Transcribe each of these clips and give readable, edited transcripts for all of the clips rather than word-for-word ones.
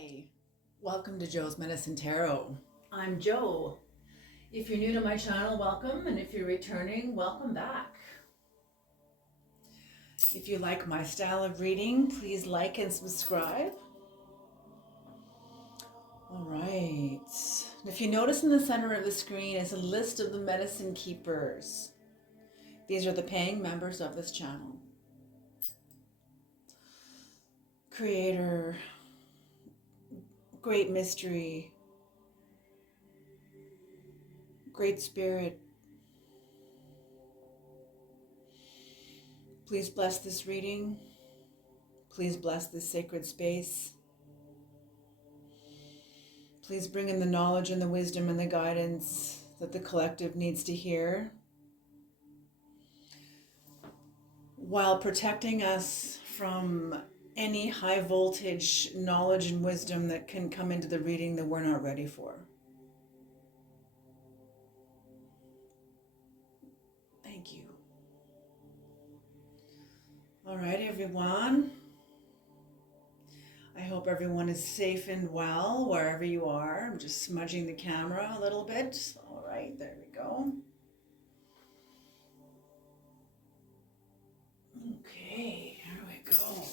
Hi, welcome to Joe's Medicine Tarot. I'm Joe. If you're new to my channel, welcome, and if you're returning, welcome back. If you like my style of reading, please like and subscribe. All right. If you notice in the center of the screen is a list of the medicine keepers. These are the paying members of this channel. Creator, Great Mystery, Great Spirit, please bless this reading. Please bless this sacred space. Please bring in the knowledge and the wisdom and the guidance that the collective needs to hear, while protecting us from any high voltage knowledge and wisdom that can come into the reading that we're not ready for. Thank you. All right, everyone. I hope everyone is safe and well wherever you are. I'm just smudging the camera a little bit. All right, there we go. Okay, here we go.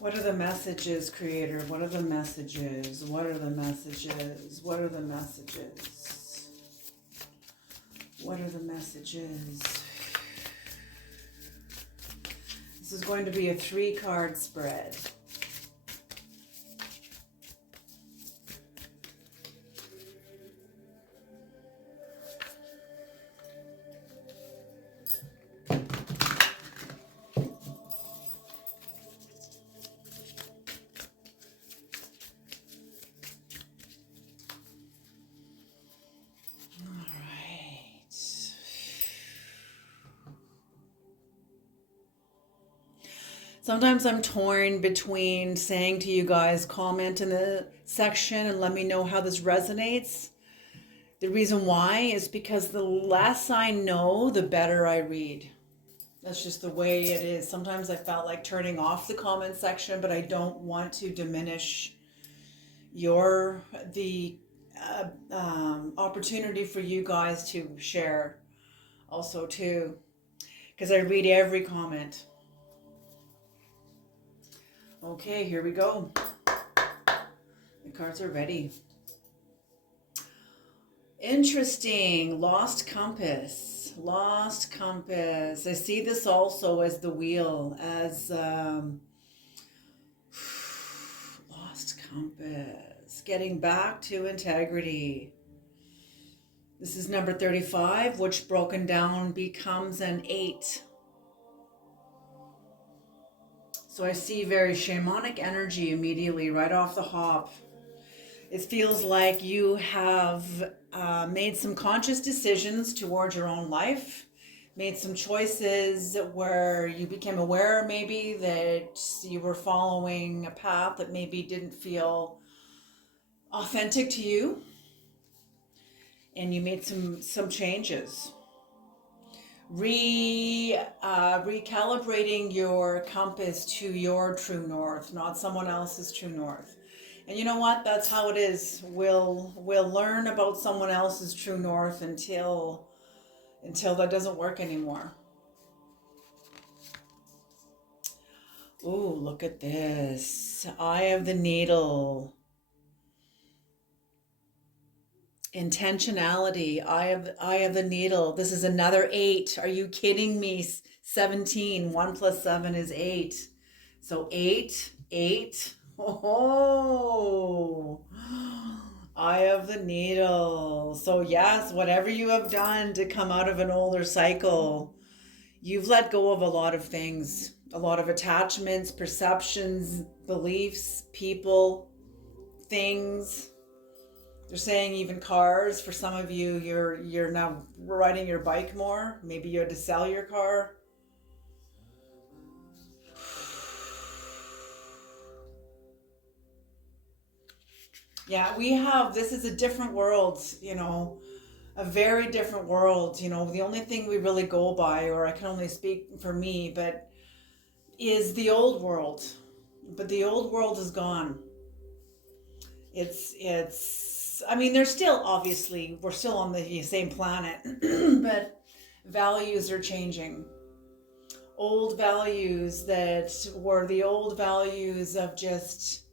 What are the messages, Creator? What are the messages? What are the messages? What are the messages? What are the messages? This is going to be a 3-card spread. Sometimes I'm torn between saying to you guys, comment in the section and let me know how this resonates. The reason why is because the less I know, the better I read. That's just the way it is. Sometimes I felt like turning off the comment section, but I don't want to diminish the opportunity for you guys to share also too, because I read every comment. Okay, here we go. The cards are ready. Interesting. Lost compass. Lost compass. I see this also as the wheel, as lost compass. Getting back to integrity. This is number 35, which broken down becomes an 8. So I see very shamanic energy immediately, right off the hop. It feels like you have made some conscious decisions towards your own life, made some choices where you became aware maybe that you were following a path that maybe didn't feel authentic to you, and you made some changes. Recalibrating your compass to your true north, not someone else's true north. And you know what? That's how it is. We'll learn about someone else's true north until that doesn't work anymore. Ooh, look at this. Eye of the Needle. Intentionality. Eye of the Needle. This is another 8. Are you kidding me? 17. 1 plus 7 is 8. So 8, 8. Oh, Eye of the Needle. So yes, whatever you have done to come out of an older cycle, you've let go of a lot of things, a lot of attachments, perceptions, beliefs, people, things. They're saying even cars. For some of you, you're now riding your bike more. Maybe you had to sell your car. Yeah, this is a different world, a very different world. The only thing we really go by, or I can only speak for me, but is the old world. But the old world is gone. I mean, there's still, obviously, we're still on the same planet, but values are changing. Old values that were the old values of just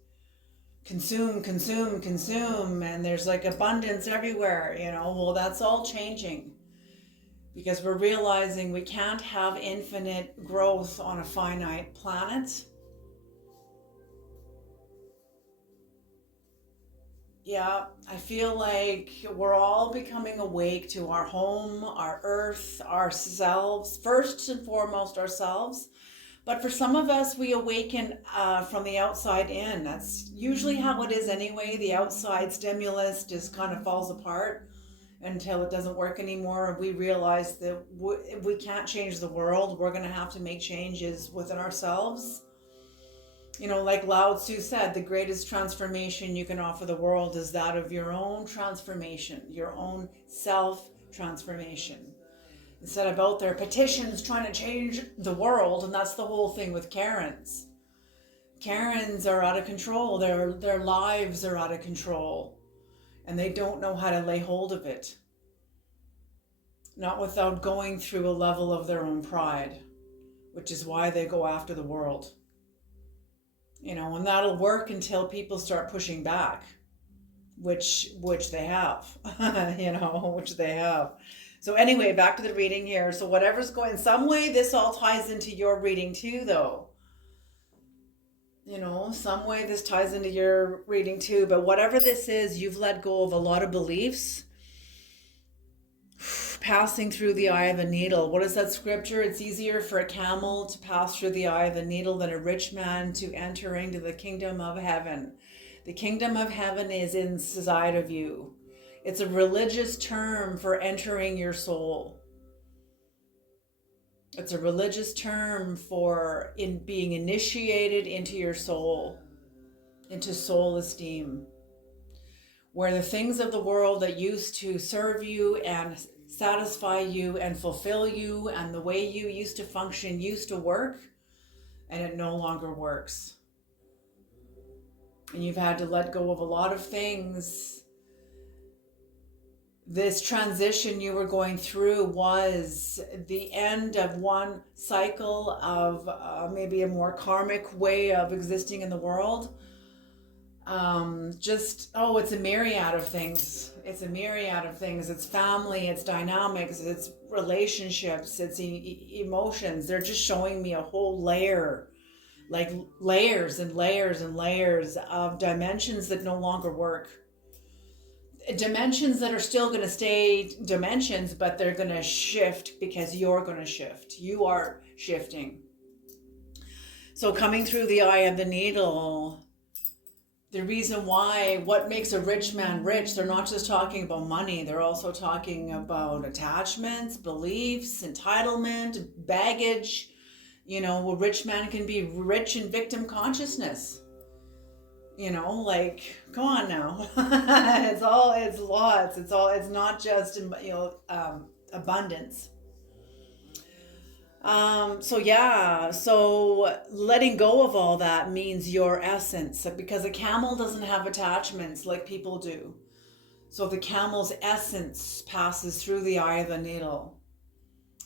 consume, consume, consume, and there's like abundance everywhere, well, that's all changing because we're realizing we can't have infinite growth on a finite planet. Yeah, I feel like we're all becoming awake to our home, our earth, ourselves, first and foremost ourselves. But for some of us, we awaken from the outside in. That's usually how it is anyway. The outside stimulus just kind of falls apart until it doesn't work anymore. We realize that we can't change the world. We're going to have to make changes within ourselves. Like Lao Tzu said, the greatest transformation you can offer the world is that of your own transformation, your own self-transformation. Instead of out there petitions trying to change the world, and that's the whole thing with Karens. Karens are out of control. Their lives are out of control, and they don't know how to lay hold of it. Not without going through a level of their own pride, which is why they go after the world. And that'll work until people start pushing back, which they have, which they have. So anyway, back to the reading here. So whatever's going, in some way, this all ties into your reading too, though. Some way this ties into your reading too. But whatever this is, you've let go of a lot of beliefs. Passing through the eye of a needle. What is that scripture? It's easier for a camel to pass through the eye of a needle than a rich man to enter into the kingdom of heaven. The kingdom of heaven is inside of you. It's a religious term for entering your soul. It's a religious term for being initiated into your soul, into soul esteem, where the things of the world that used to serve you and satisfy you and fulfill you and the way you used to function used to work, and it no longer works. And you've had to let go of a lot of things. This transition you were going through was the end of one cycle of maybe a more karmic way of existing in the world. It's a myriad of things. It's a myriad of things. It's family, it's dynamics, it's relationships, it's emotions. They're just showing me a whole layer, like layers and layers and layers of dimensions that no longer work. Dimensions that are still going to stay dimensions, but they're going to shift because you're going to shift. You are shifting. So coming through the eye of the needle, the reason why, what makes a rich man rich, they're not just talking about money, they're also talking about attachments, beliefs, entitlement, baggage. A rich man can be rich in victim consciousness. Come on now. it's lots. It's not just, abundance. So letting go of all that means your essence, because a camel doesn't have attachments like people do. So the camel's essence passes through the eye of the needle.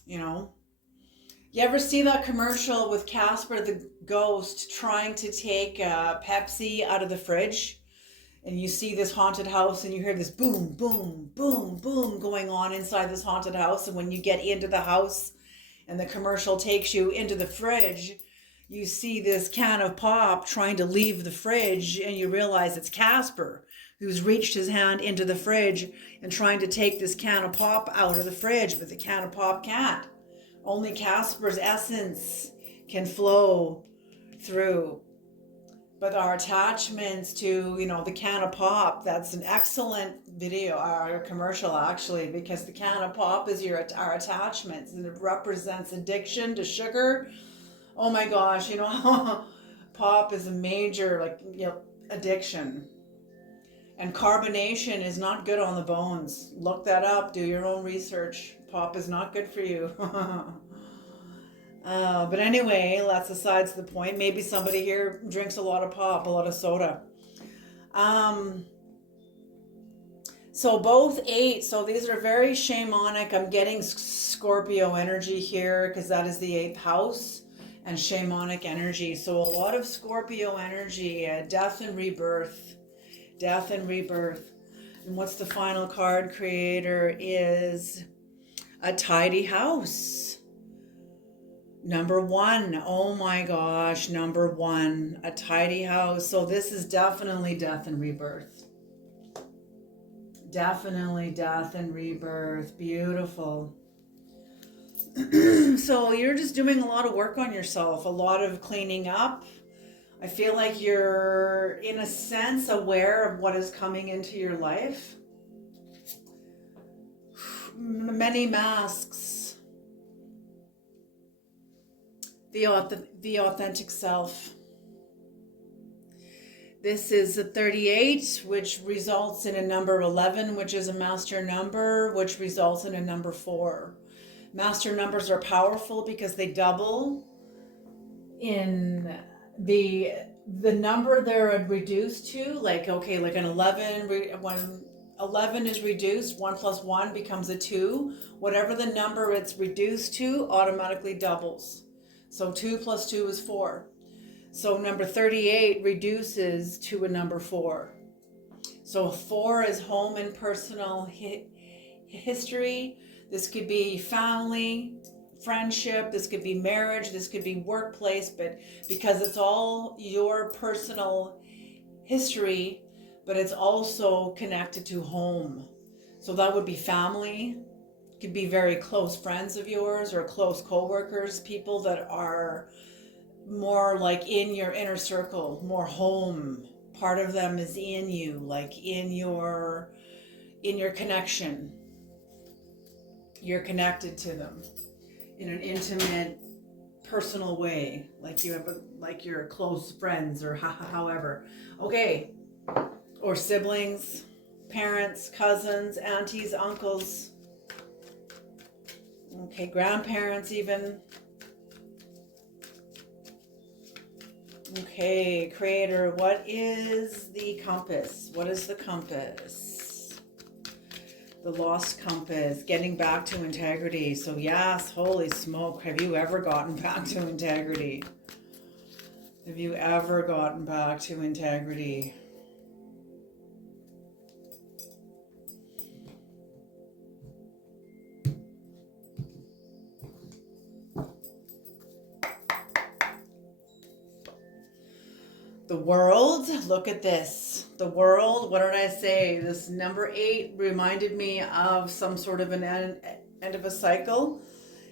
You ever see that commercial with Casper the ghost trying to take Pepsi out of the fridge? And you see this haunted house and you hear this boom, boom, boom, boom going on inside this haunted house. And when you get into the house and the commercial takes you into the fridge, you see this can of pop trying to leave the fridge, and you realize it's Casper who's reached his hand into the fridge and trying to take this can of pop out of the fridge, but the can of pop can't. Only Casper's essence can flow through. But our attachments to, the can of pop, that's an excellent video, or commercial actually, because the can of pop is our attachments, and it represents addiction to sugar. Oh my gosh, pop is a major, addiction. And carbonation is not good on the bones. Look that up. Do your own research. Pop is not good for you. But anyway, that's besides the point. Maybe somebody here drinks a lot of pop, a lot of soda. So both 8. So these are very shamanic. I'm getting Scorpio energy here because that is the 8th house and shamanic energy. So a lot of Scorpio energy, death and rebirth. Death and rebirth. And what's the final card, Creator, is a tidy house. Number 1. Oh my gosh, number 1. A tidy house. So this is definitely death and rebirth. Definitely death and rebirth. Beautiful. So you're just doing a lot of work on yourself, a lot of cleaning up. I feel like you're, in a sense, aware of what is coming into your life. Many masks. The authentic self. This is a 38, which results in a number 11, which is a master number, which results in a number 4. Master numbers are powerful because they double in the number they're reduced to. Like, okay, like an 11, when 11 is reduced, 1 plus 1 becomes a 2. Whatever the number it's reduced to automatically doubles. So 2 plus 2 is 4. So number 38 reduces to a number 4. So 4 is home and personal history. This could be family, friendship, this could be marriage, this could be workplace, but because it's all your personal history, but it's also connected to home. So that would be family, it could be very close friends of yours or close co-workers, people that are more like in your inner circle, more home. Part of them is in you, like in your connection. You're connected to them in an intimate, personal way, like you're close friends or however. Okay, or siblings, parents, cousins, aunties, uncles. Okay, grandparents even. Okay, Creator, what is the compass? What is the compass? The lost compass, getting back to integrity. So yes, holy smoke, have you ever gotten back to integrity? Have you ever gotten back to integrity? The world, look at this. The world, what did I say? This number 8 reminded me of some sort of an end of a cycle.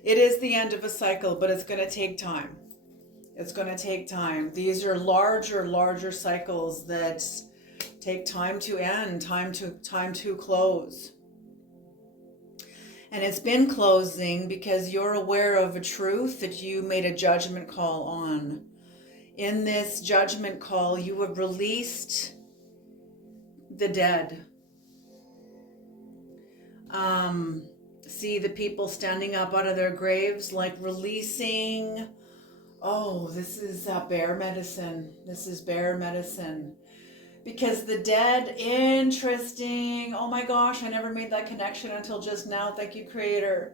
It is the end of a cycle, but it's going to take time. It's going to take time. These are larger cycles that take time to end, time to close. And it's been closing because you're aware of a truth that you made a judgment call on. In this judgment call, you have released the dead. See the people standing up out of their graves, like releasing. Oh, this is bear medicine. This is bear medicine. Because the dead, interesting. Oh my gosh, I never made that connection until just now. Thank you, Creator.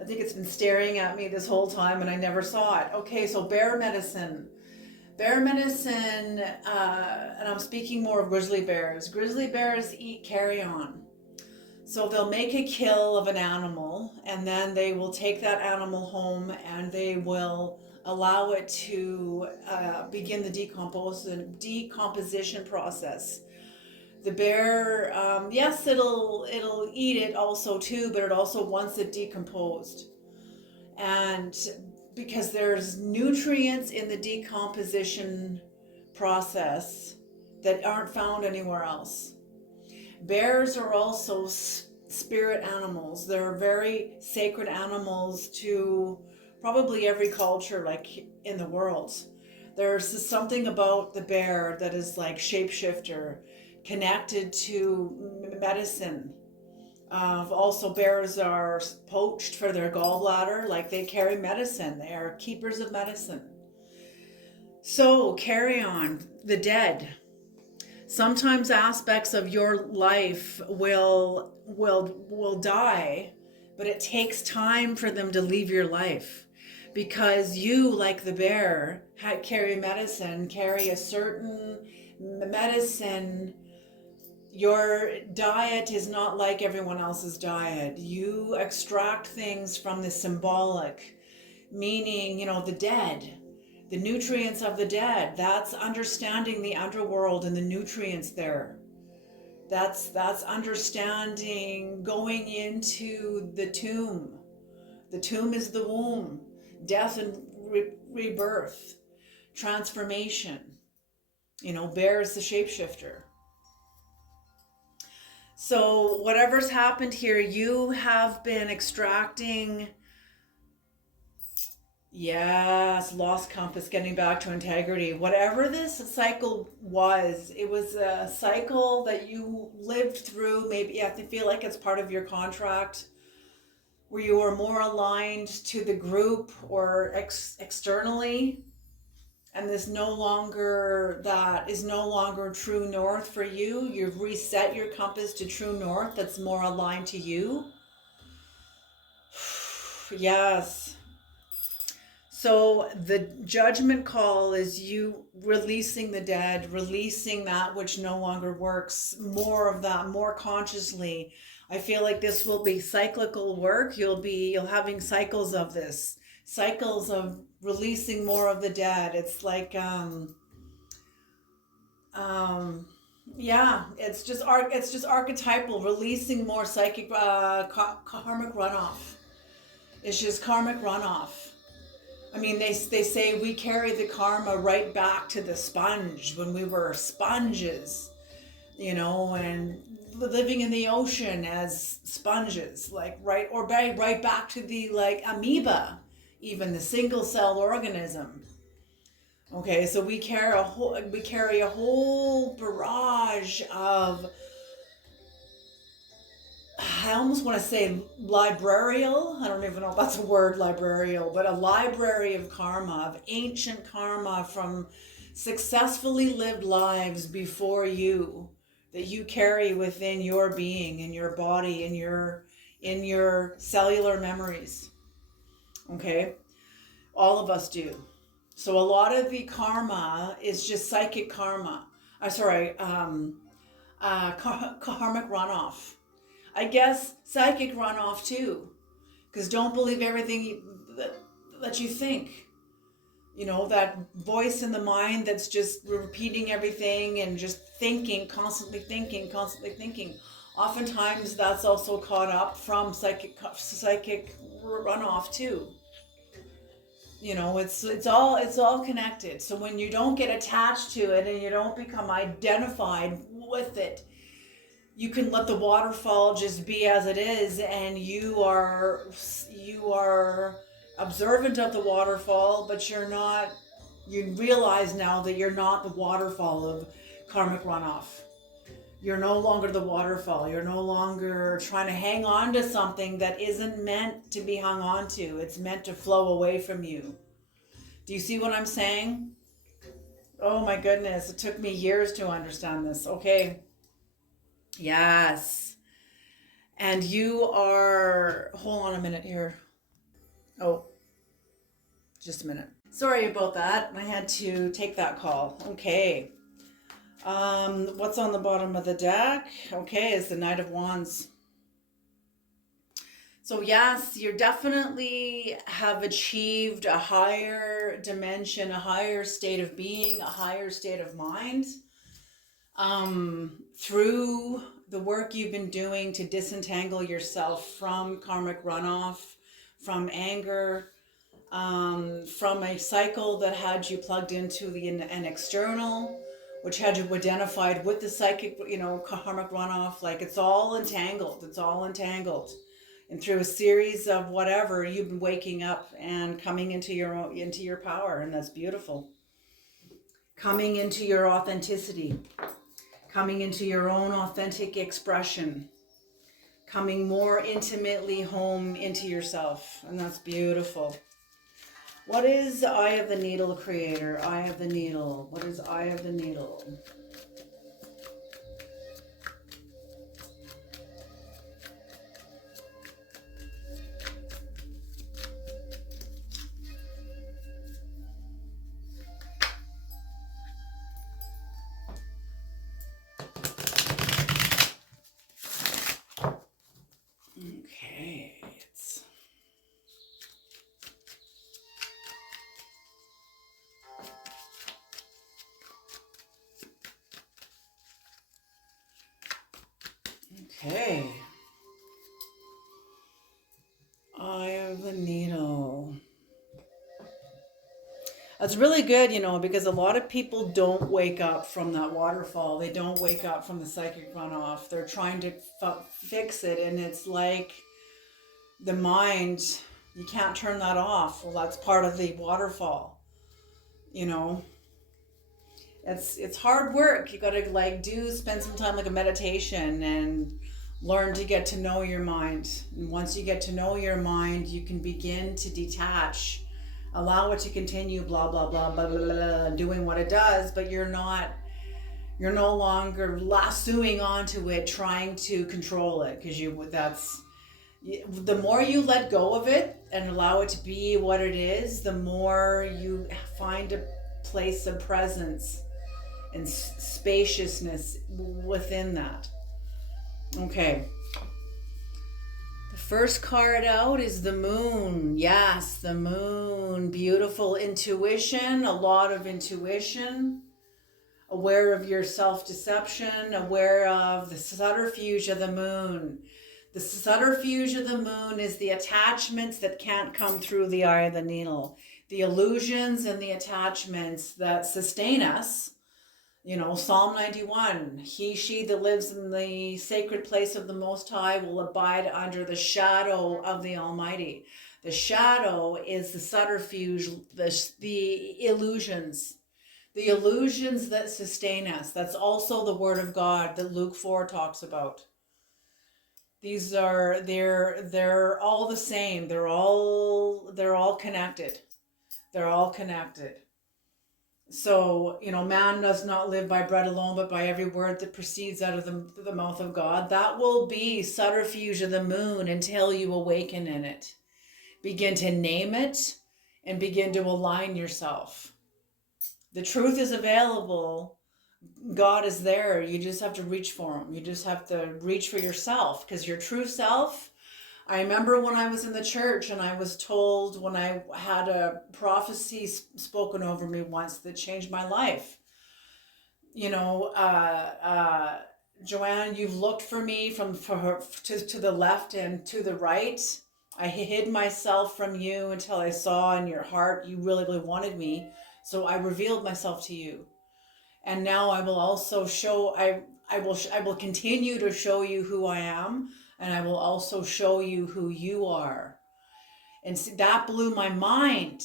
I think it's been staring at me this whole time and I never saw it. Okay, so bear medicine. Bear medicine, and I'm speaking more of grizzly bears. Grizzly bears eat carrion. So they'll make a kill of an animal and then they will take that animal home and they will allow it to begin the decomposition process. The bear, yes, it'll eat it also too, but it also wants it decomposed. And because there's nutrients in the decomposition process that aren't found anywhere else. Bears are also spirit animals. They're very sacred animals to probably every culture like in the world. There's something about the bear that is like shapeshifter, connected to medicine. Also, bears are poached for their gallbladder, like they carry medicine. They are keepers of medicine. So carry on. The dead. Sometimes aspects of your life will die, but it takes time for them to leave your life, because you, like the bear, carry medicine, carry a certain medicine. Your diet is not like everyone else's diet. You extract things from the symbolic, meaning, the dead, the nutrients of the dead. That's understanding the underworld and the nutrients there. That's understanding going into the tomb. The tomb is the womb, death and rebirth, transformation. Bear is the shapeshifter. So whatever's happened here, you have been extracting. Yes, lost compass, getting back to integrity. Whatever this cycle was, it was a cycle that you lived through. Maybe you have to feel like it's part of your contract, where you are more aligned to the group or externally. And that is no longer true north for you. You've reset your compass to true north that's more aligned to you. Yes. So the judgment call is you releasing the dead, releasing that which no longer works, more of that, more consciously. I feel like this will be cyclical work. You'll having cycles of this, cycles of releasing more of the dead. It's like, it's just archetypal, releasing more psychic, karmic runoff. It's just karmic runoff. I mean, they say we carry the karma right back to the sponge when we were sponges, and living in the ocean as sponges, right back to the amoeba, even the single celled organism. Okay, so we carry a whole barrage of, I almost want to say librarial. I don't even know if that's a word, librarial, but a library of karma, of ancient karma from successfully lived lives before you, that you carry within your being, in your body, in your cellular memories. Okay? All of us do. So a lot of the karma is just psychic karma. Karmic runoff. I guess psychic runoff too, because don't believe everything that you think. That voice in the mind that's just repeating everything and just thinking, constantly thinking. Oftentimes that's also caught up from psychic runoff too. It's all connected. So when you don't get attached to it and you don't become identified with it, you can let the waterfall just be as it is, and you are observant of the waterfall, but you realize now that you're not the waterfall of karmic runoff. You're no longer the waterfall. You're no longer trying to hang on to something that isn't meant to be hung on to. It's meant to flow away from you. Do you see what I'm saying? Oh my goodness, it took me years to understand this. Okay. Yes. And you are, hold on a minute here. Oh, just a minute. Sorry about that. I had to take that call. Okay. What's on the bottom of the deck? Okay, is the Knight of Wands. So yes, you definitely have achieved a higher dimension, a higher state of being, a higher state of mind. Through the work you've been doing to disentangle yourself from karmic runoff, from anger, from a cycle that had you plugged into an external, which had you identified with the psychic, karmic runoff. Like it's all entangled. And through a series of whatever, you've been waking up and coming into your power, and that's beautiful. Coming into your authenticity. coming into your own authentic expression, coming more intimately home into yourself. And that's beautiful. What is the Eye of the Needle, Creator? Eye of the Needle. What is Eye of the Needle? Okay. Okay. Eye of the Needle. That's really good, because a lot of people don't wake up from that waterfall. They don't wake up from the psychic runoff. They're trying to fix it, and it's like the mind, you can't turn that off. Well, that's part of the waterfall. It's hard work. You got to spend some time like a meditation and learn to get to know your mind. And once you get to know your mind, you can begin to detach, allow it to continue blah blah blah blah blah, blah doing what it does, but you're no longer lassoing onto it trying to control it, because the more you let go of it and allow it to be what it is, the more you find a place of presence and spaciousness within that. Okay. The first card out is the moon. Yes, the moon. Beautiful intuition, a lot of intuition. Aware of your self-deception, aware of the subterfuge of the moon. The subterfuge of the moon is the attachments that can't come through the eye of the needle. The illusions and the attachments that sustain us. Psalm 91, he, she that lives in the sacred place of the Most High will abide under the shadow of the Almighty. The shadow is the subterfuge, the illusions that sustain us. That's also the word of God that Luke 4 talks about. They're all the same. They're all connected. They're all connected. So, man does not live by bread alone, but by every word that proceeds out of the mouth of God. That will be subterfuge of the moon until you awaken in it. Begin to name it and begin to align yourself. The truth is available. God is there. You just have to reach for him. You just have to reach for yourself, because your true self. I remember when I was in the church and I was told, when I had a prophecy spoken over me once that changed my life. Joanne, you've looked for me to the left and to the right. I hid myself from you until I saw in your heart you really, really wanted me. So I revealed myself to you. And now I will also I will continue to show you who I am. And I will also show you who you are. And see, that blew my mind,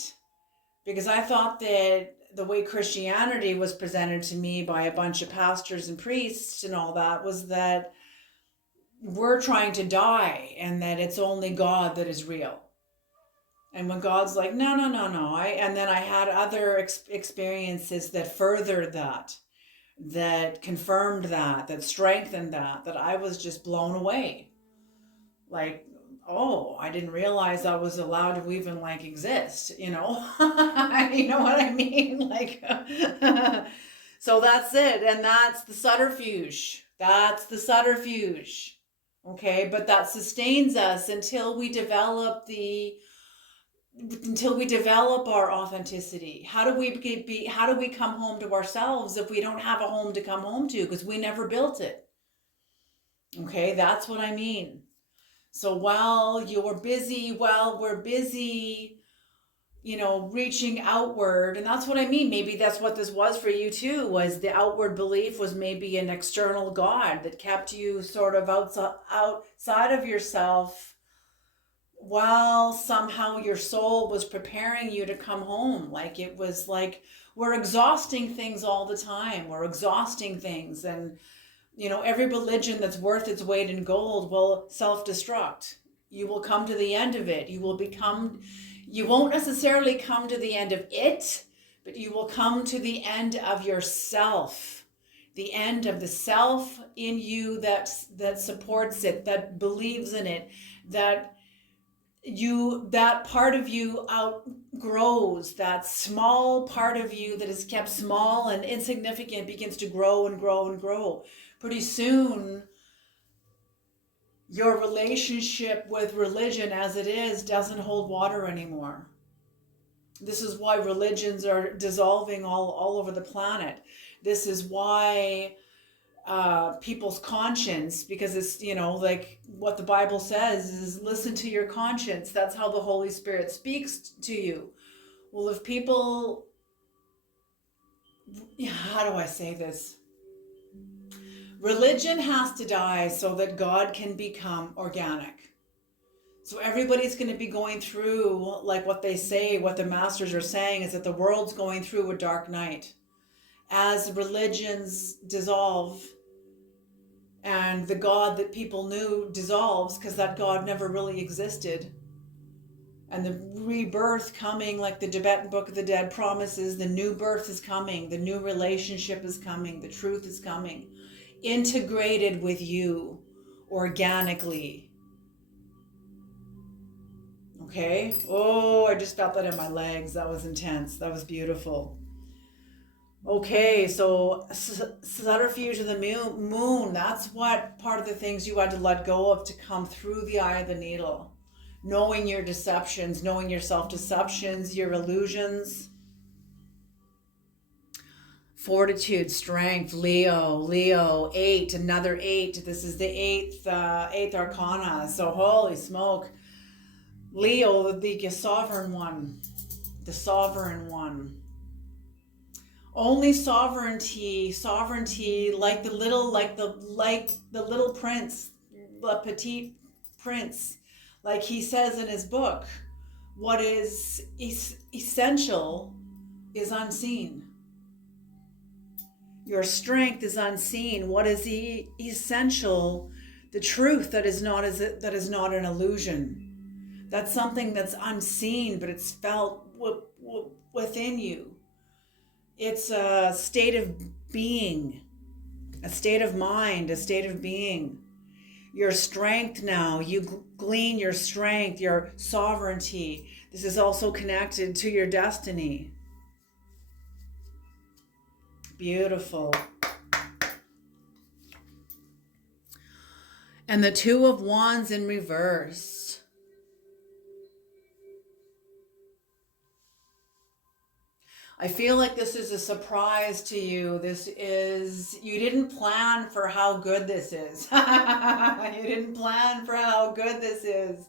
because I thought that the way Christianity was presented to me by a bunch of pastors and priests and all that was that we're trying to die and that it's only God that is real. And when God's like, no. And then I had other experiences that furthered that confirmed that strengthened that I was just blown away. Like, oh, I didn't realize I was allowed to even exist, you know what I mean? So that's it. And that's the subterfuge. Okay. But that sustains us until we develop our authenticity. How do we come home to ourselves if we don't have a home to come home to? Because we never built it. Okay. That's what I mean. So while we're busy, reaching outward, and that's what I mean. Maybe that's what this was for you too, was the outward belief was maybe an external God that kept you sort of outside of yourself, while somehow your soul was preparing you to come home. Like it was like we're exhausting things all the time. We're exhausting things. And, you know, every religion that's worth its weight in gold will self-destruct. You will come to the end of it. You won't necessarily come to the end of it, but you will come to the end of yourself. The end of the self in you that supports it, that believes in it, that part of you outgrows. That small part of you that is kept small and insignificant begins to grow and grow and grow. Pretty soon, your relationship with religion as it is doesn't hold water anymore. This is why religions are dissolving all over the planet. This is why people's conscience, because it's, you know, like what the Bible says is listen to your conscience. That's how the Holy Spirit speaks to you. Well, if people, how do I say this? Religion has to die so that God can become organic. So everybody's going to be going through, like what they say, what the masters are saying is that the world's going through a dark night. As religions dissolve and the God that people knew dissolves, because that God never really existed. And the rebirth coming, like the Tibetan Book of the Dead promises, the new birth is coming, the new relationship is coming, the truth is coming. Integrated with you organically. Okay? Oh, I just felt that in my legs. That was intense. That was beautiful. Okay, so subterfuge of the moon, that's what part of the things you had to let go of to come through the eye of the needle. Knowing your deceptions, knowing your self-deceptions, your illusions. Fortitude, strength, Leo, 8, another 8. This is the eighth arcana. So holy smoke. Leo, the sovereign one. The sovereign one. Only sovereignty, like the little prince, the petite prince, like he says in his book, what is essential is unseen. Your strength is unseen. What is essential? The truth that is not an illusion. That's something that's unseen, but it's felt within you. It's a state of being, a state of mind, a state of being. Your strength now, you glean your strength, your sovereignty. This is also connected to your destiny. Beautiful. And the Two of Wands in reverse. I feel like this is a surprise to you. You didn't plan for how good this is. You didn't plan for how good this is.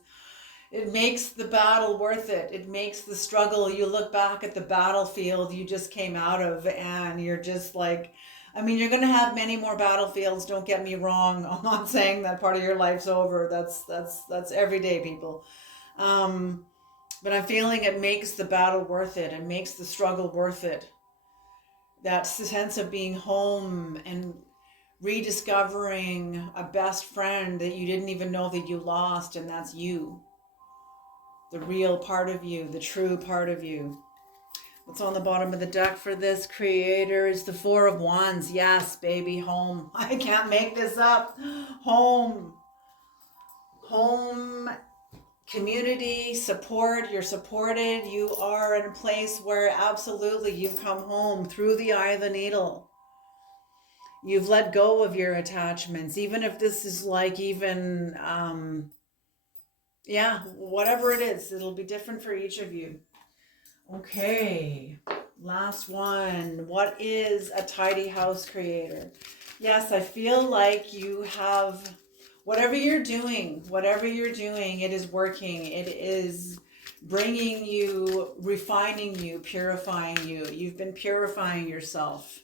It makes the battle worth it. It makes the struggle. You look back at the battlefield you just came out of and you're just like, I mean, you're going to have many more battlefields. Don't get me wrong. I'm not saying that part of your life's over. That's every day, people. But I'm feeling it makes the battle worth it. It makes the struggle worth it. That sense of being home and rediscovering a best friend that you didn't even know that you lost, and that's you. The real part of you, the true part of you. What's on the bottom of the deck for this creator is the Four of Wands. Yes, baby, home. I can't make this up. Home. Home. Community, support, you're supported, you are in a place where absolutely you've come home through the eye of the needle. You've let go of your attachments, even if this is like whatever it is, it'll be different for each of you. Okay, last one. What is a tidy house creator? Yes, I feel like you have... Whatever you're doing, it is working. It is bringing you, refining you, purifying you. You've been purifying yourself.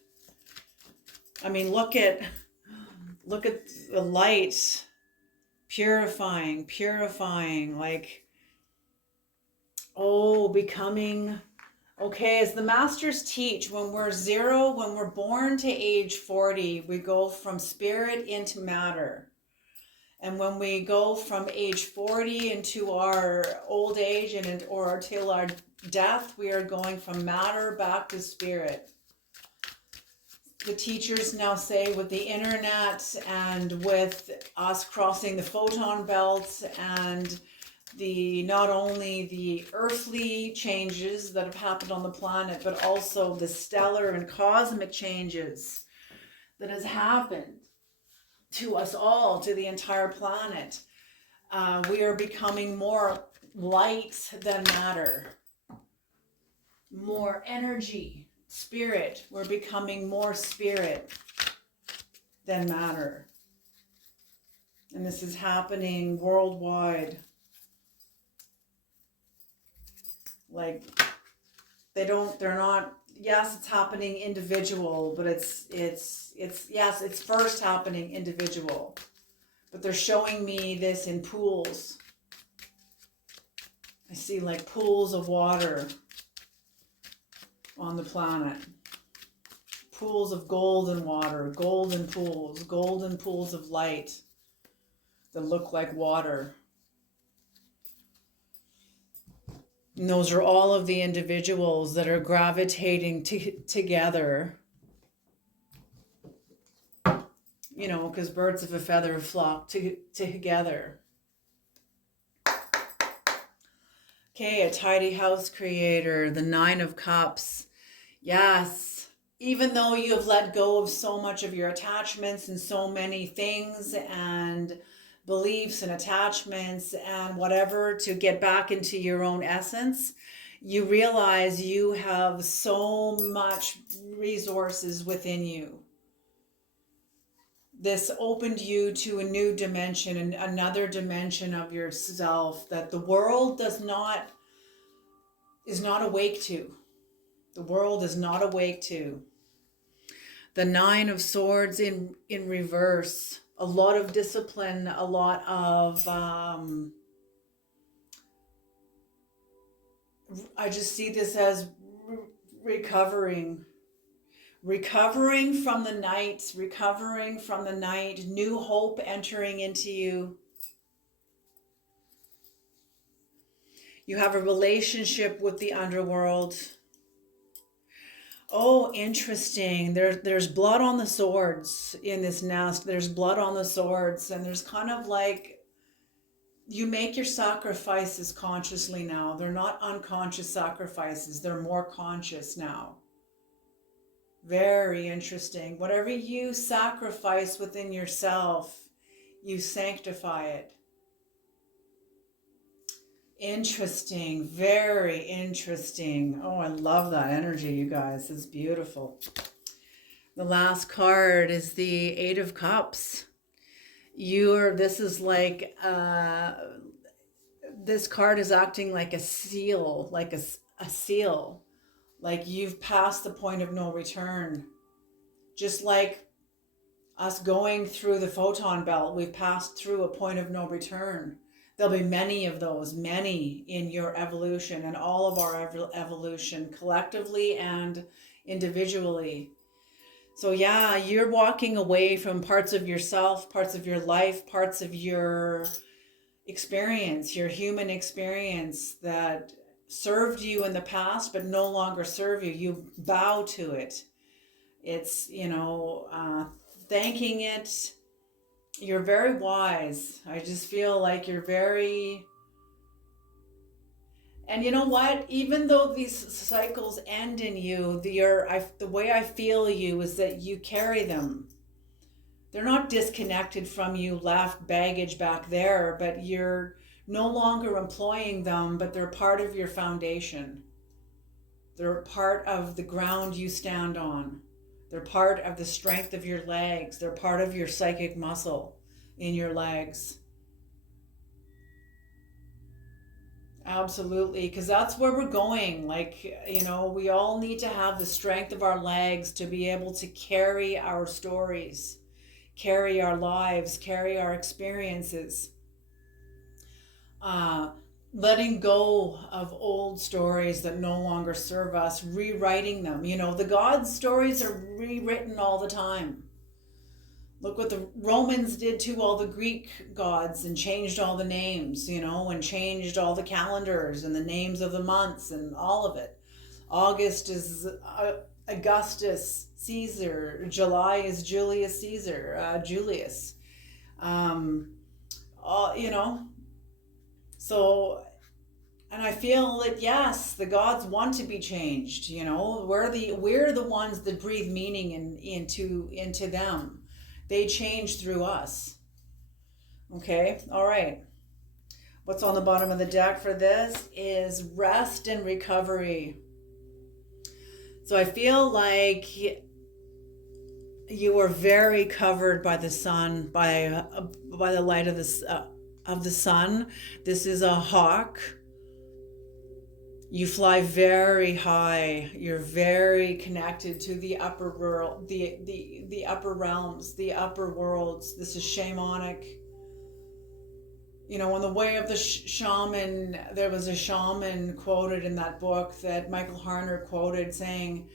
I mean, look at the light, purifying, like, becoming Okay, as the masters teach, when we're 0, when we're born to age 40, we go from spirit into matter. And when we go from age 40 into our old age or till our death, we are going from matter back to spirit. The teachers now say with the internet and with us crossing the photon belt and not only the earthly changes that have happened on the planet, but also the stellar and cosmic changes that has happened to us all, to the entire planet. We are becoming more light than matter, more energy, spirit. We're becoming more spirit than matter. And this is happening worldwide. Like, they're not, yes, it's happening individual, but it's yes, it's first happening individual. But they're showing me this in pools. I see like pools of water on the planet. Pools of golden water, golden pools of light that look like water. And those are all of the individuals that are gravitating together. You know, because birds of a feather flock together. Okay, a tidy house creator, the 9 of Cups. Yes, even though you have let go of so much of your attachments and so many things and beliefs and attachments and whatever to get back into your own essence, you realize you have so much resources within you. This opened you to a new dimension and another dimension of yourself that the world is not awake to. The world is not awake to. The 9 of Swords in reverse. A lot of discipline, a lot of I just see this as recovering from the night, new hope entering into you. You have a relationship with the underworld. Oh, interesting. There's blood on the swords in this nest. There's blood on the swords, and there's kind of like, you make your sacrifices consciously now. They're not unconscious sacrifices. They're more conscious now. Very interesting. Whatever you sacrifice within yourself, you sanctify it. Interesting. Very interesting. Oh, I love that energy, you guys. It's beautiful. The last card is the 8 of Cups. This is like, this card is acting like a seal, like a seal. Like you've passed the point of no return. Just like us going through the photon belt, we've passed through a point of no return. There'll be many of those, many in your evolution and all of our evolution, collectively and individually. So yeah, you're walking away from parts of yourself, parts of your life, parts of your experience, your human experience that served you in the past but no longer serve you. You bow to it. It's, thanking it. You're very wise. I just feel like you're very... And you know what? Even though these cycles end in you, the way I feel you is that you carry them. They're not disconnected from you, left baggage back there, but you're no longer employing them, but they're part of your foundation. They're part of the ground you stand on. They're part of the strength of your legs. They're part of your psychic muscle in your legs. Absolutely, because that's where we're going. Like, we all need to have the strength of our legs to be able to carry our stories, carry our lives, carry our experiences. letting go of old stories that no longer serve us, rewriting them. You know, the God stories are rewritten all the time. Look what the Romans did to all the Greek gods and changed all the names, you know, and changed all the calendars and the names of the months and all of it. August is Augustus Caesar. July is Julius Caesar, Julius. You know, so, and I feel that yes, the gods want to be changed. You know, we're the ones that breathe meaning into them. They change through us. Okay, all right. What's on the bottom of the deck for this is rest and recovery. So I feel like you are very covered by the sun, by the light of the sun. This is a hawk. You fly very high. You're very connected to the upper world, the upper realms, the upper worlds. This is shamanic. You know, on the way of the shaman, there was a shaman quoted in that book that Michael Harner quoted saying,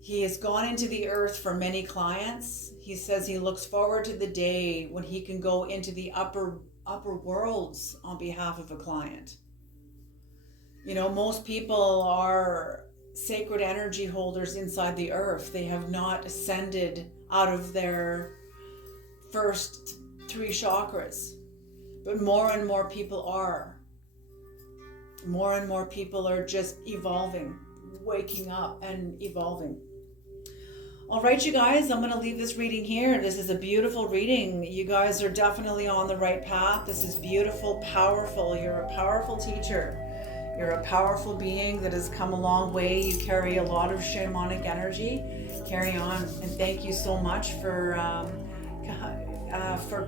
he has gone into the earth for many clients. He says he looks forward to the day when he can go into the upper worlds on behalf of a client. You know, most people are sacred energy holders inside the earth. They have not ascended out of their first 3 chakras. But more and more people are. More and more people are just evolving, waking up and evolving. All right, you guys, I'm going to leave this reading here. This is a beautiful reading. You guys are definitely on the right path. This is beautiful, powerful. You're a powerful teacher. You're a powerful being that has come a long way. You carry a lot of shamanic energy. Carry on. And thank you so much for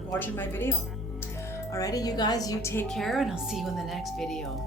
watching my video. Alrighty, you guys, you take care, and I'll see you in the next video.